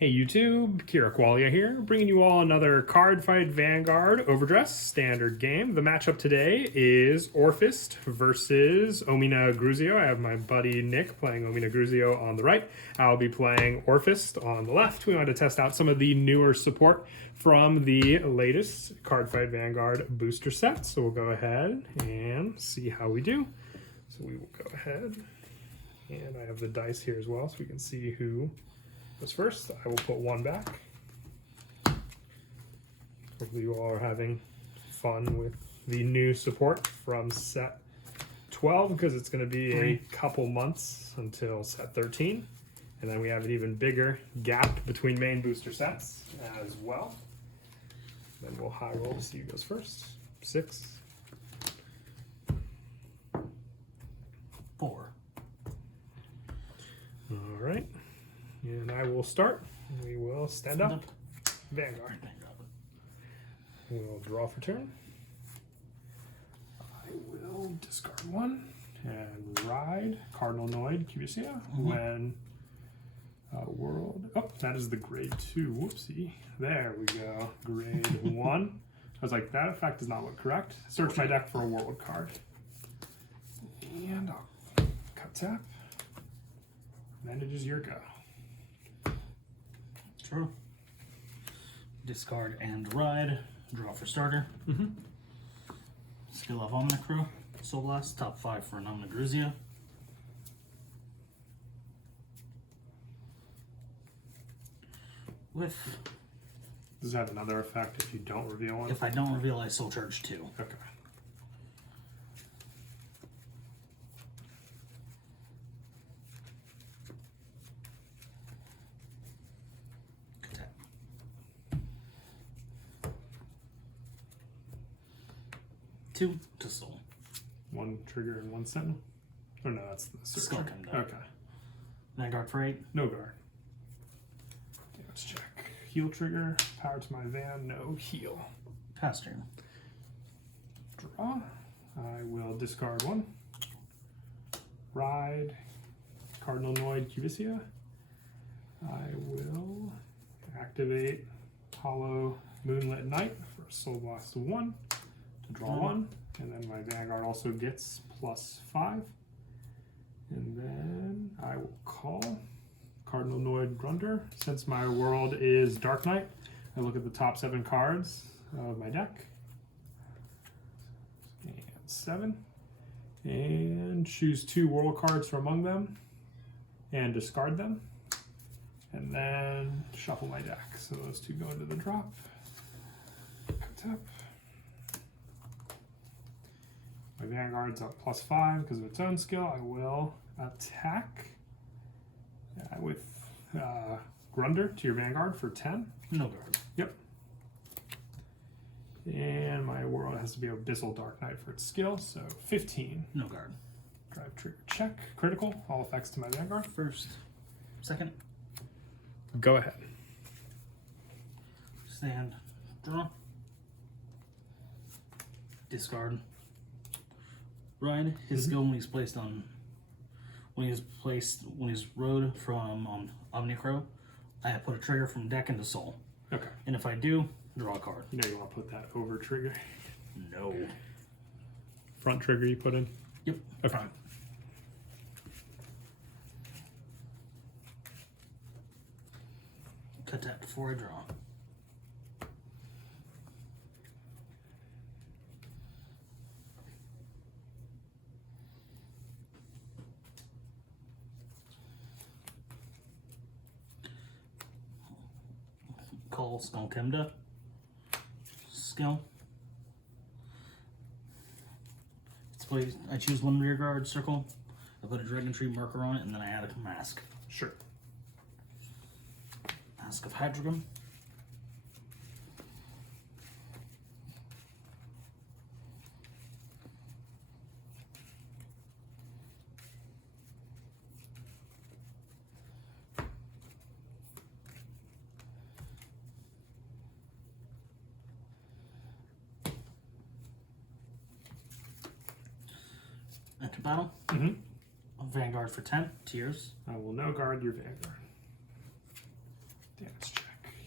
Hey YouTube, Kira Qualia here, bringing you all another Cardfight Vanguard Overdress standard game. The matchup today is Orfist versus Ominagruzio. I have my buddy Nick playing Ominagruzio on the right. I'll be playing Orfist on the left. We wanted to test out some of the newer support from the latest Cardfight Vanguard booster set. So we'll go ahead and see how we do. So we will go ahead, and I have the dice here as well so we can see who goes first. I will put one back. Hopefully you all are having fun with the new support from set 12 because it's going to be a couple months until set 13. And then we have an even bigger gap between main booster sets as well. Then we'll high roll to see who goes first. 6. 4. All right. And I will start. We will stand up. Vanguard. We'll draw for turn. I will discard one and ride Cardinal Noid Cubusia when world. Oh, that is the grade 2. Whoopsie. There we go. Grade 1. I was like, that effect does not look correct. Search my deck for a world card. And I'll cut tap. And then it is your go. True. Discard and ride. Draw for starter. Skill of Ominagruzio. Soul Blast. Top 5 for an Ominagruzio. With. Does that have another effect if you don't reveal one? If I don't reveal, I soul charge 2. Okay. Two to soul. One trigger and one sentinel? Oh no, that's the search. Skull come down. Okay. Vanguard for 8. No guard. Okay, let's check. Heal trigger, power to my van, no heal. Pass turn. Draw. I will discard one. Ride. Cardinal Noid Cubusia. I will activate Hollow Moonlit Night for a Soul Blast of 1. Draw 1, and then my Vanguard also gets +5. And then I will call Cardinal Noid Grunder. Since my world is Dark Knight, I look at the top 7 cards of my deck. And 7. And choose 2 world cards from among them and discard them. And then shuffle my deck. So those 2 go into the drop. Cut tap. My Vanguard's up +5 because of its own skill. I will attack with Grunder to your Vanguard for 10. No guard. Yep. And my world has to be Abyssal Dark Knight for its skill, so 15. No guard. Drive trigger check. Critical. All effects to my Vanguard. First. Second. Go ahead. Stand. Draw. Discard. Ride. His skill when he's placed on, when he's rode from Ominagruzio, I put a trigger from deck into soul. Okay. And if I do, draw a card. You know you want to put that over trigger. No. Front trigger you put in? Yep. Okay. Front. Cut that before I draw. Call Skullkemda. Skill. It's placed, I choose 1 rear guard circle. I put a Dragon Tree marker on it, and then I add a mask. Sure. Mask of Hadrigan. Enter battle. Vanguard for 10. Tears. I will no guard your Vanguard. Damage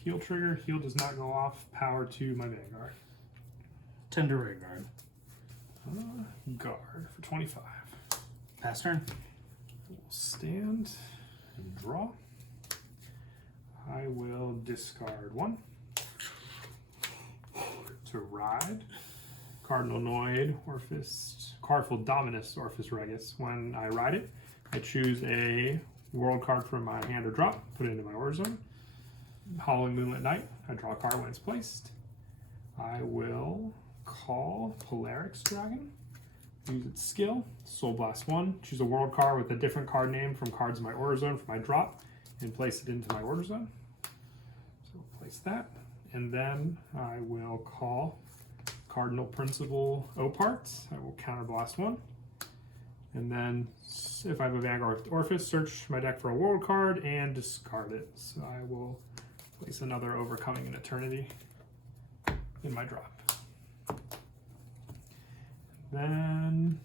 heal trigger. Heal does not go off. Power to my Vanguard. Tender Guard. Guard for 25. Pass turn. We'll stand and draw. I will discard 1 to ride. Cardinal Noid, Orfist, Cardful Dominus, Orfist Regus. When I ride it, I choose a world card from my hand or drop, put it into my order zone. Howling Moonlit Night, I draw a card when it's placed. I will call Polarix Dragon, use its skill, Soul Blast 1, choose a world card with a different card name from cards in my order zone for my drop, and place it into my order zone. So we'll place that, and then I will call Cardinal Principal Opart. I will counterblast 1. And then if I have a Vanguard with Orfist, search my deck for a world card and discard it. So I will place another Overcoming an Eternity in my drop. Then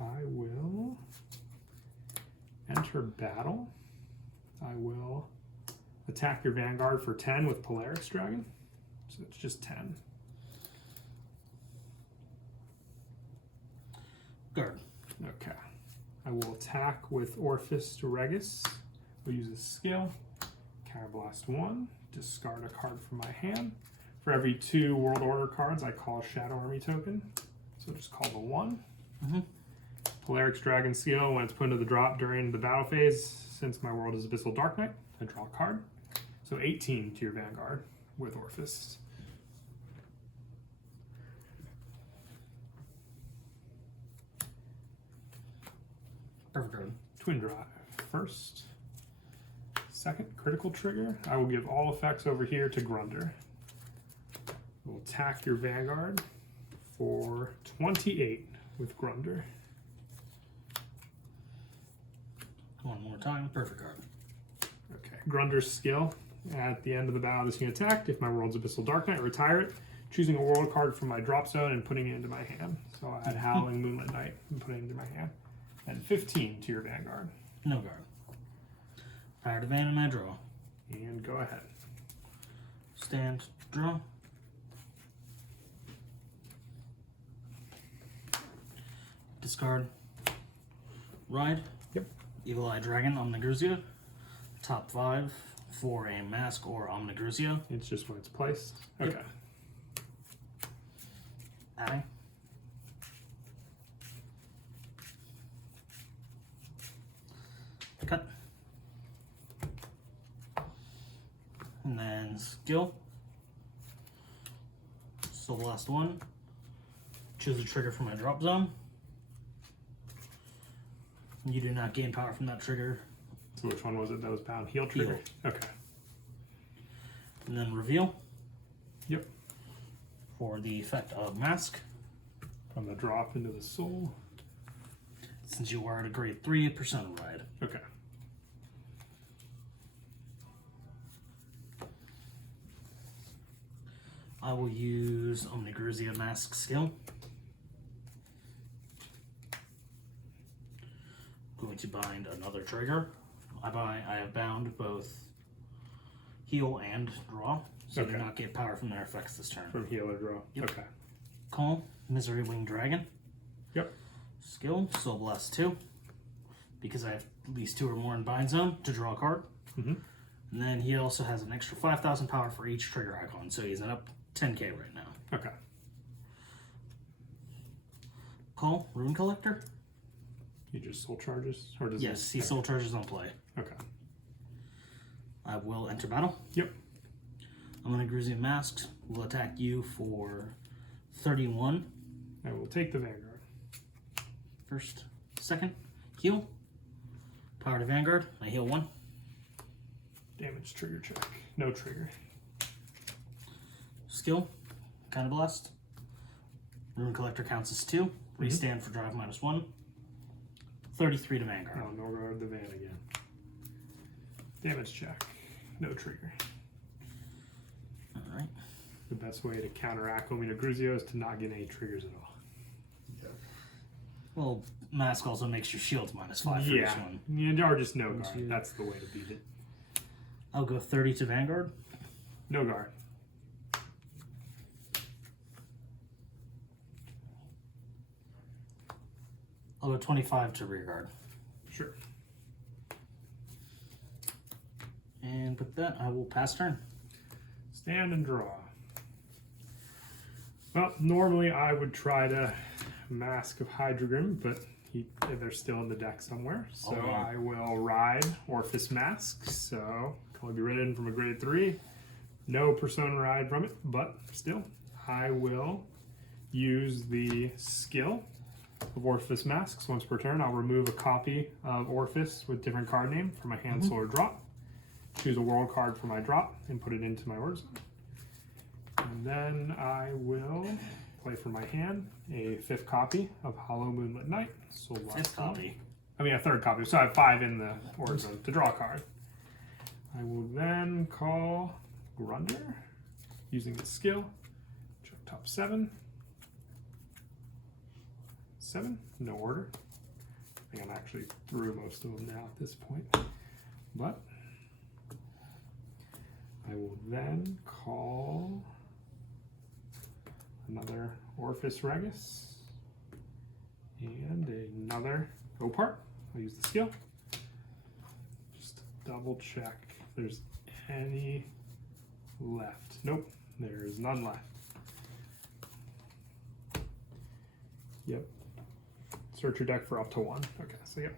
I will enter battle. I will attack your Vanguard for 10 with Polarix Dragon. So it's just 10. Guard. Okay. I will attack with Orfist Regus. We'll use a skill. Counterblast 1. Discard a card from my hand. For every 2 World Order cards, I call a Shadow Army token. So just call the 1. Polarix Dragon skill, when it's put into the drop during the battle phase, since my world is Abyssal Dark Knight, I draw a card. So 18 to your Vanguard with Orfist. Perfect Guard. Twin Drive. First. Second, critical trigger. I will give all effects over here to Grunder. We'll attack your Vanguard for 28 with Grunder. One more time. Perfect Guard. Okay, Grunder's skill. At the end of the battle, this unit attacked. If my world's Abyssal Dark Knight, retire it, choosing a world card from my drop zone and putting it into my hand. So I had Howling Moonlit Night and putting it into my hand. And 15 to your Vanguard. No guard. Power to Van and I draw. And go ahead. Stand, draw. Discard. Ride. Yep. Evil Eye Dragon, Ominagruzio. Top 5 for a mask or Ominagruzio. It's just when it's placed. Okay. Yep. Adding. Cut. And then skill. So the last one. Choose a trigger from my drop zone. You do not gain power from that trigger. So which one was it that was bound? Heal trigger? Heal. Okay. And then reveal. Yep. For the effect of mask. From the drop into the soul. Since you are at a grade 3 persona ride. Okay. I will use Ominagruzio Mask skill. Going to bind another trigger. I have bound both heal and draw, so do not get power from their effects this turn. From heal or draw. Yep. Okay. Call Misery Winged Dragon. Yep. Skill Soul Blast 2. Because I have at least 2 or more in bind zone to draw a card. Mm-hmm. And then he also has an extra 5,000 power for each trigger icon, so he's up 10k right now. Okay. Call Rune Collector. He just soul charges? Or does Yes, he soul charges on play. Okay. I will enter battle. Yep. Ominagruzio Masked will attack you for 31. I will take the Vanguard. First, second, heal. Power to Vanguard. I heal 1. Damage trigger check. No trigger. Skill, Counterblast. Rune Collector counts as 2. Restand for drive -1. 33 to Vanguard. Oh, no guard the van again. Damage check. No trigger. Alright. The best way to counteract Ominagruzio is to not get any triggers at all. Well, mask also makes your shields -5 for Yeah. this one. Yeah, or just no guard. That's the way to beat it. I'll go 30 to Vanguard. No guard. I'll go 25 to rear guard. Sure. And with that, I will pass turn. Stand and draw. Well, normally I would try to Mask of Hydrogrim, but they're still in the deck somewhere. So I will ride Orfist Mask. So can only be ridden from a grade 3. No Persona Ride from it, but still, I will use the skill of Orfist Masks. Once per turn, I'll remove a copy of Orfist with different card name from my hand, soul, or drop. Choose a world card for my drop and put it into my order zone. And then I will play from my hand a 5th copy of Hollow Moonlit Night. So Fifth copy. I mean a 3rd copy. So I have 5 in the order zone to draw a card. I will then call Grunder using the skill. Check top 7. 7. No order. I think I'm actually through most of them now at this point. But I will then call another Orfist Regus and another Opart. I'll use the skill. Just to double check if there's any left. Nope, there is none left. Yep. Search your deck for up to 1. Okay, so yep.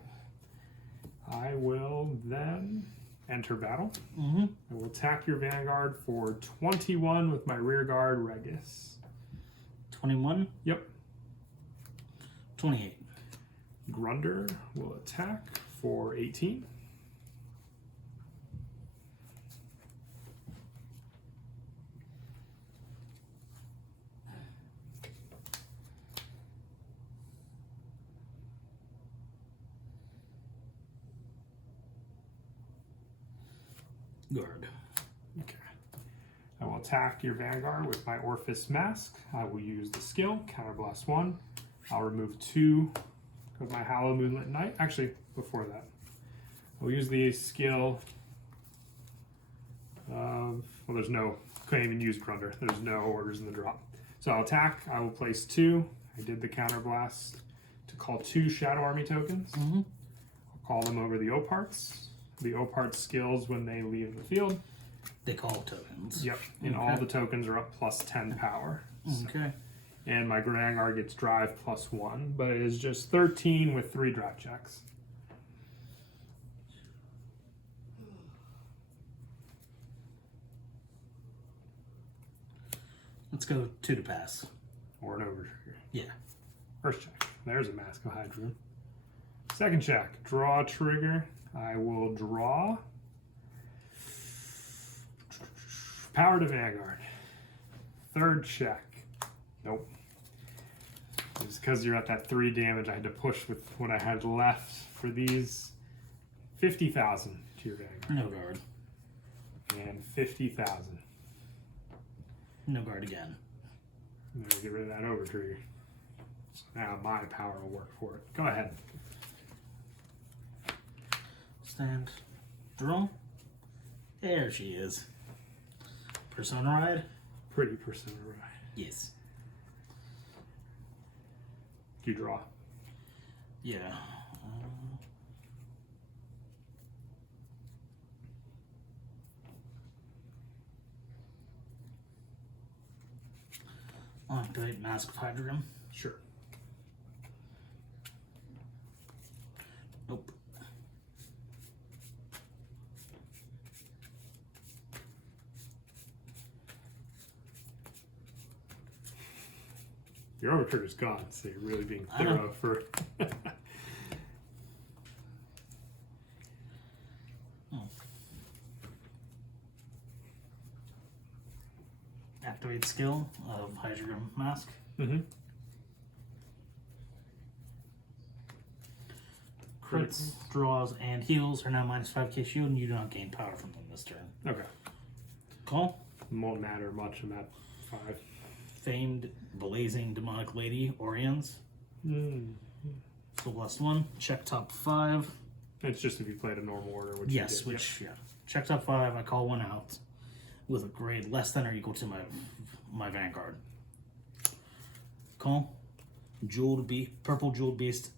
I will then enter battle. I will attack your Vanguard for 21 with my rear guard Regus. 21? Yep. 28. Grunder will attack for 18. Guard. Okay. I will attack your Vanguard with my Orfist Mask. I will use the skill, Counterblast 1. I'll remove 2 of my Hollow Moonlit Night. Actually, before that, I'll use the skill of, well, there's no, couldn't even use Grunder. There's no orders in the drop. So I'll attack. I will place 2. I did the Counterblast to call 2 Shadow Army tokens. I'll call them over the Oparts. The Opart skills when they leave the field. They call tokens. Yep, and all the tokens are up plus 10 power. Okay. And my Vanguard gets drive plus 1, but it is just 13 with 3 drop checks. Let's go 2 to pass. Or an over trigger. Yeah. First check. There's a Mask of Hydra. Second check. Draw trigger. I will draw. Power to Vanguard. Third check. Nope. It's because you're at that 3 damage. I had to push with what I had left for these. 50,000 to your Vanguard. No guard. And 50,000. No guard again. I'm going to get rid of that over trigger. So now my power will work for it. Go ahead. Stand. Draw. There she is. Persona Ride? Pretty Persona Ride. Yes. Do you draw? Yeah. I'll activate Mask of Hydrogrim. Sure. Nope. Your over trigger's gone, so you're really being thorough for. Activate skill of Hydrogrim Mask. Crits, draws, and heals are now -5k shield, and you do not gain power from them this turn. Okay. Call. Won't matter much in that 5. Famed Blazing Demonic Lady, Orions. So last one, check top 5. It's just if you played a normal order, which Yes, you did. which, yeah. Check top 5, I call one out with a grade less than or equal to my Vanguard. Call. Purple Jeweled Beast,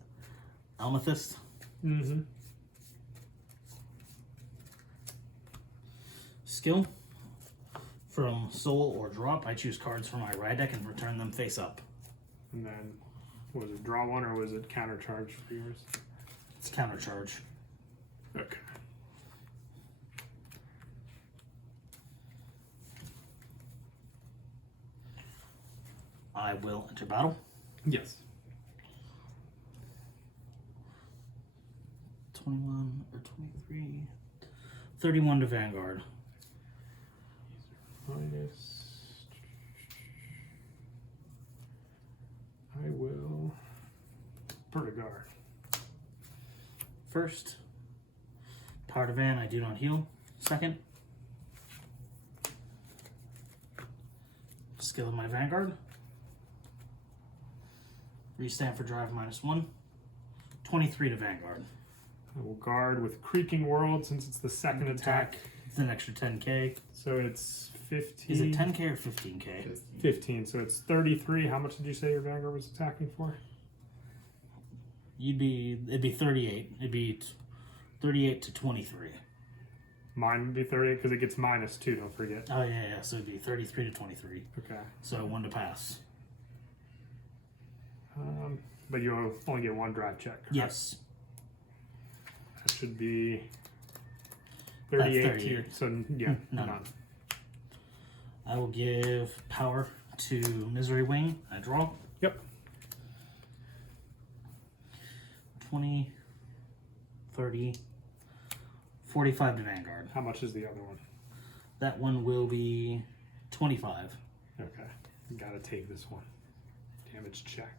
Amethyst. Mm-hmm. Skill. From soul or drop, I choose cards from my ride deck and return them face up. And then, was it draw one or was it counter charge for yours? It's counter charge. Okay. I will enter battle. Yes. 21 or 23. 31 to Vanguard. Minus. I will put a guard. First, power to Van, I do not heal. Second, skill of my Vanguard. Restand for drive -1. 23 to Vanguard. I will guard with Creaking World since it's the second attack. It's an extra 10k. So it's 15. Is it 10k or 15k? 15, so it's 33. How much did you say your Vanguard was attacking for? It'd be 38. It'd be 38 to 23. Mine would be 38 because it gets -2, don't forget. Oh yeah, so it'd be 33 to 23. Okay. So 1 to pass. But you only get 1 drive check, correct? Yes. That should be 38 That's to your, so yeah, None. none. I will give power to Misery Wing. I draw. Yep. 20, 30, 45 to Vanguard. How much is the other one? That one will be 25. Okay. Gotta take this one. Damage check.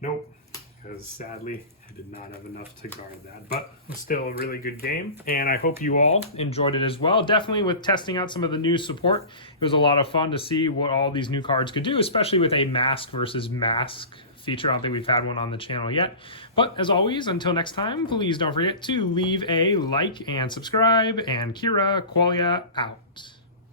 Nope. Because sadly, I did not have enough to guard that. But it's still a really good game, and I hope you all enjoyed it as well. Definitely with testing out some of the new support, it was a lot of fun to see what all these new cards could do, especially with a mask versus mask feature. I don't think we've had one on the channel yet. But as always, until next time, please don't forget to leave a like and subscribe, and Kira Qualia out.